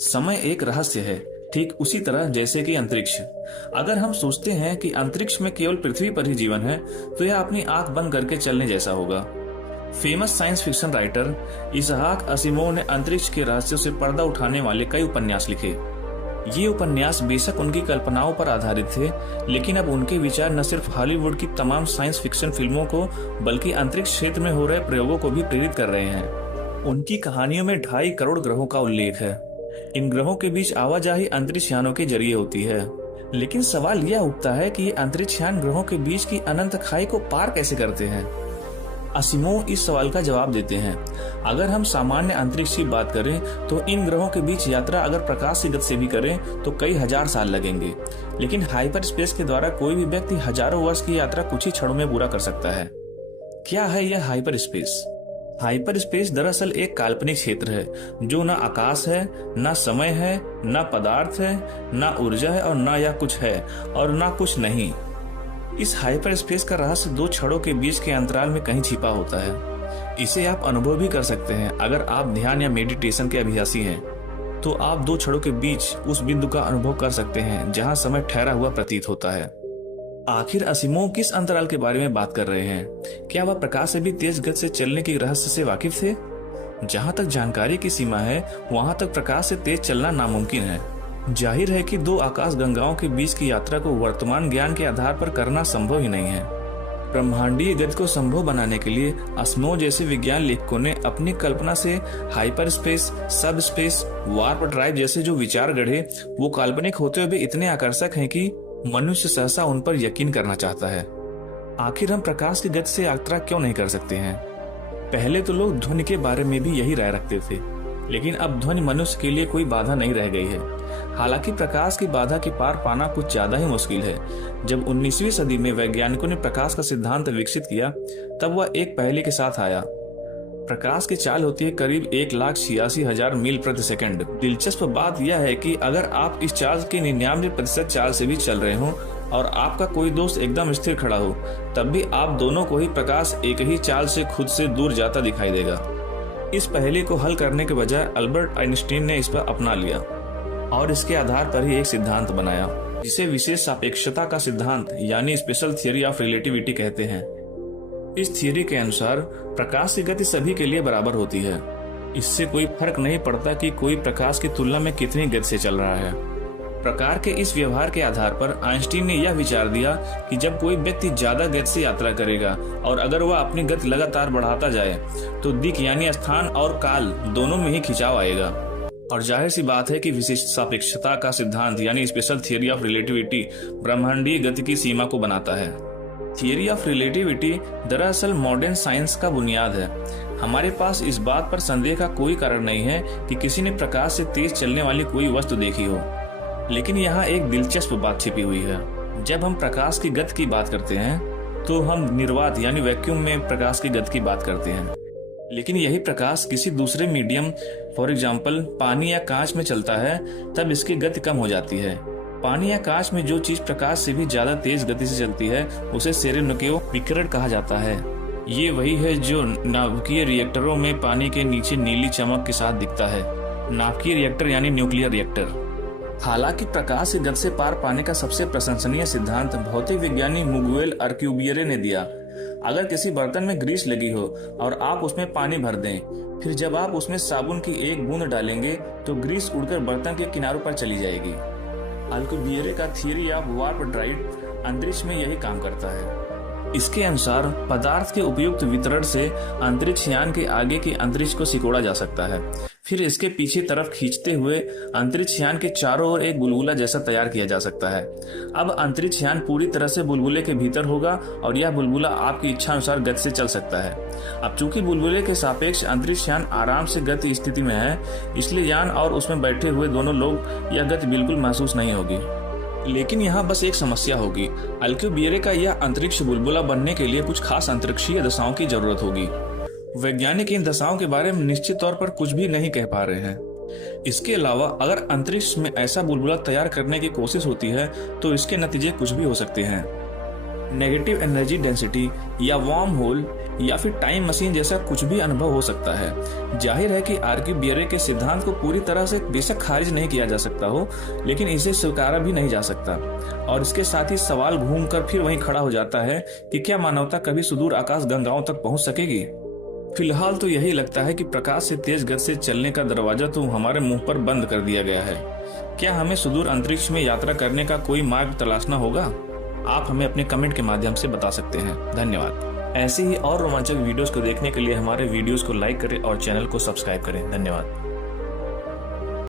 समय एक रहस्य है, ठीक उसी तरह जैसे कि अंतरिक्ष। अगर हम सोचते हैं कि अंतरिक्ष में केवल पृथ्वी पर ही जीवन है, तो यह अपनी आंख बंद करके चलने जैसा होगा। फेमस साइंस फिक्शन राइटर इसहाक असिमोव ने अंतरिक्ष के रहस्यों से पर्दा उठाने वाले कई उपन्यास लिखे। ये उपन्यास बेशक उनकी कल्पनाओं पर आधारित थे, लेकिन अब उनके विचार न सिर्फ हॉलीवुड की तमाम साइंस फिक्शन फिल्मों को, बल्कि अंतरिक्ष क्षेत्र में हो रहे प्रयोगों को भी प्रेरित कर रहे हैं। उनकी कहानियों में 2.5 करोड़ ग्रहों का उल्लेख है। इन ग्रहों के बीच आवाजाही अंतरिक्ष यानों के जरिए होती है। लेकिन सवाल यह उठता है कि ये अंतरिक्ष यान ग्रहों के बीच की अनंत खाई को पार कैसे करते हैं। असिमोव इस सवाल का जवाब देते हैं। अगर हम सामान्य अंतरिक्ष की बात करें तो इन ग्रहों के बीच यात्रा अगर प्रकाश की गति से भी करें तो कई हजार साल लगेंगे, लेकिन हाइपर स्पेस के द्वारा कोई भी व्यक्ति हजारों वर्ष की यात्रा कुछ ही क्षणों में पूरा कर सकता है। क्या है यह हाइपर स्पेस? हाइपर स्पेस दरअसल एक काल्पनिक क्षेत्र है जो न आकाश है, न समय है, न पदार्थ है, न ऊर्जा है और न यह कुछ है और न कुछ नहीं। इस हाइपर स्पेस का रहस्य 2 क्षणों के बीच के अंतराल में कहीं छिपा होता है। इसे आप अनुभव भी कर सकते हैं। अगर आप ध्यान या मेडिटेशन के अभ्यासी हैं तो आप 2 क्षणों के बीच उस बिंदु का अनुभव कर सकते हैं जहां समय ठहरा हुआ प्रतीत होता है। आखिर असिमोव किस अंतराल के बारे में बात कर रहे हैं? क्या वह प्रकाश से भी तेज गति से चलने के रहस्य से वाकिफ थे? जहां तक जानकारी की सीमा है, वहां तक प्रकाश से तेज चलना नामुमकिन है। जाहिर है कि 2 आकाश गंगाओं के बीच की यात्रा को वर्तमान ज्ञान के आधार पर करना संभव ही नहीं है। ब्रह्मांडीय गति को संभव बनाने के लिए असिमोव जैसे विज्ञान लेखकों ने अपनी कल्पना से हाइपर स्पेस, सब स्पेस, वार्प ड्राइव जैसे जो विचार गढ़े, वो काल्पनिक होते हुए भी इतने आकर्षक हैं कि मनुष्य सहसा उन पर यकीन करना चाहता है। आखिर हम प्रकाश की गति से यात्रा क्यों नहीं कर सकते हैं? पहले तो लोग ध्वनि के बारे में भी यही राय रखते थे, लेकिन अब ध्वनि मनुष्य के लिए कोई बाधा नहीं रह गई है। हालांकि प्रकाश की बाधा के पार पाना कुछ ज्यादा ही मुश्किल है। जब 19वीं सदी में वैज्ञानिकों ने प्रकाश का सिद्धांत विकसित किया, तब वह एक पहेली के साथ आया। प्रकाश की चाल होती है करीब 1,86,000 मील प्रति सेकंड। दिलचस्प बात यह है कि अगर आप इस चाल के 99% चाल से भी चल रहे हो और आपका कोई दोस्त एकदम स्थिर खड़ा हो, तब भी आप दोनों को ही प्रकाश एक ही चाल से खुद से दूर जाता दिखाई देगा। इस पहेली को हल करने के बजाय अल्बर्ट आइंस्टीन ने इस पर अपना लिया और इसके आधार पर ही एक सिद्धांत बनाया, जिसे विशेष सापेक्षता का सिद्धांत यानी स्पेशल थियरी ऑफ रिलेटिविटी कहते हैं। इस थियरी के अनुसार प्रकाश की गति सभी के लिए बराबर होती है। इससे कोई फर्क नहीं पड़ता कि कोई प्रकाश की तुलना में कितनी गति से चल रहा है। प्रकार के इस व्यवहार के आधार पर आइंस्टीन ने यह विचार दिया कि जब कोई व्यक्ति ज्यादा गति से यात्रा करेगा और अगर वह अपनी गति लगातार बढ़ाता जाए तो दिक् यानी स्थान और काल दोनों में ही खिंचाव आएगा। और जाहिर सी बात है कि विशिष्ट सापेक्षता का सिद्धांत यानी स्पेशल थियरी ऑफ रिलेटिविटी ब्रह्मांडीय गति की सीमा को बनाता है। थियरी ऑफ रिलेटिविटी दरअसल मॉडर्न साइंस का बुनियाद है। हमारे पास इस बात पर संदेह का कोई कारण नहीं है कि किसी ने प्रकाश से तेज चलने वाली कोई वस्तु देखी हो, लेकिन यहाँ एक दिलचस्प बात छिपी हुई है। जब हम प्रकाश की गति की बात करते हैं तो हम निर्वात यानी वैक्यूम में प्रकाश की गति की बात करते हैं, लेकिन यही प्रकाश किसी दूसरे मीडियम फॉर एग्जाम्पल पानी या कांच में चलता है, तब इसकी गति कम हो जाती है। पानी या कांच में जो चीज प्रकाश से भी ज्यादा तेज गति से चलती है उसे सेरेनोकेव विकिरण कहा जाता है। ये वही है जो नाभिकीय रिएक्टरों में पानी के नीचे नीली चमक के साथ दिखता है। नाभिकीय रिएक्टर यानी न्यूक्लियर रिएक्टर। हालांकि प्रकाश की गति से पार पाने का सबसे प्रशंसनीय सिद्धांत भौतिक विज्ञानी मिगुएल अल्कुबिएरे ने दिया। अगर किसी बर्तन में ग्रीस लगी हो और आप उसमें पानी भर दें, फिर जब आप उसमें साबुन की एक बूंद डालेंगे तो ग्रीस उड़कर बर्तन के किनारों पर चली जाएगी। अल्कुबिएरे का थियरी ऑफ वार्प ड्राइव अंतरिक्ष में यही काम करता है। इसके अनुसार पदार्थ के उपयुक्त वितरण से अंतरिक्ष यान के आगे के अंतरिक्ष को सिकोड़ा जा सकता है, फिर इसके पीछे तरफ खींचते हुए अंतरिक्ष यान के चारों ओर एक बुलबुला जैसा तैयार किया जा सकता है। अब अंतरिक्ष यान पूरी तरह से बुलबुले के भीतर होगा और यह बुलबुला आपकी इच्छा अनुसार गति से चल सकता है। अब चूंकि बुलबुले के सापेक्ष अंतरिक्ष यान आराम से गति स्थिति में है, इसलिए यान और उसमें बैठे हुए दोनों लोग यह गति बिल्कुल महसूस नहीं होगी। लेकिन यहाँ बस एक समस्या होगी। अल्कुबिएरे का यह अंतरिक्ष बुलबुला बनने के लिए कुछ खास अंतरिक्षीय दशाओं की जरूरत होगी। वैज्ञानिक इन दशाओं के बारे में निश्चित तौर पर कुछ भी नहीं कह पा रहे हैं। इसके अलावा अगर अंतरिक्ष में ऐसा बुलबुला तैयार करने की कोशिश होती है तो इसके नतीजे कुछ भी हो सकते हैं। नेगेटिव एनर्जी डेंसिटी या वार्म होल या फिर टाइम मशीन जैसा कुछ भी अनुभव हो सकता है। जाहिर है कि आर्कीबियरे के सिद्धांत को पूरी तरह से बेशक खारिज नहीं किया जा सकता हो, लेकिन इसे स्वीकारा भी नहीं जा सकता। और इसके साथ ही सवाल घूमकर फिर वहीं खड़ा हो जाता है कि क्या मानवता कभी सुदूर आकाश गंगाओं तक पहुंच सकेगी। फिलहाल तो यही लगता है कि प्रकाश से तेज गति से चलने का दरवाजा तो हमारे मुंह पर बंद कर दिया गया है। क्या हमें सुदूर अंतरिक्ष में यात्रा करने का कोई मार्ग तलाशना होगा? आप हमें अपने कमेंट के माध्यम से बता सकते हैं। धन्यवाद। ऐसी ही और रोमांचक वीडियोस को देखने के लिए हमारे वीडियोस को लाइक करें और चैनल को सब्सक्राइब करें। धन्यवाद।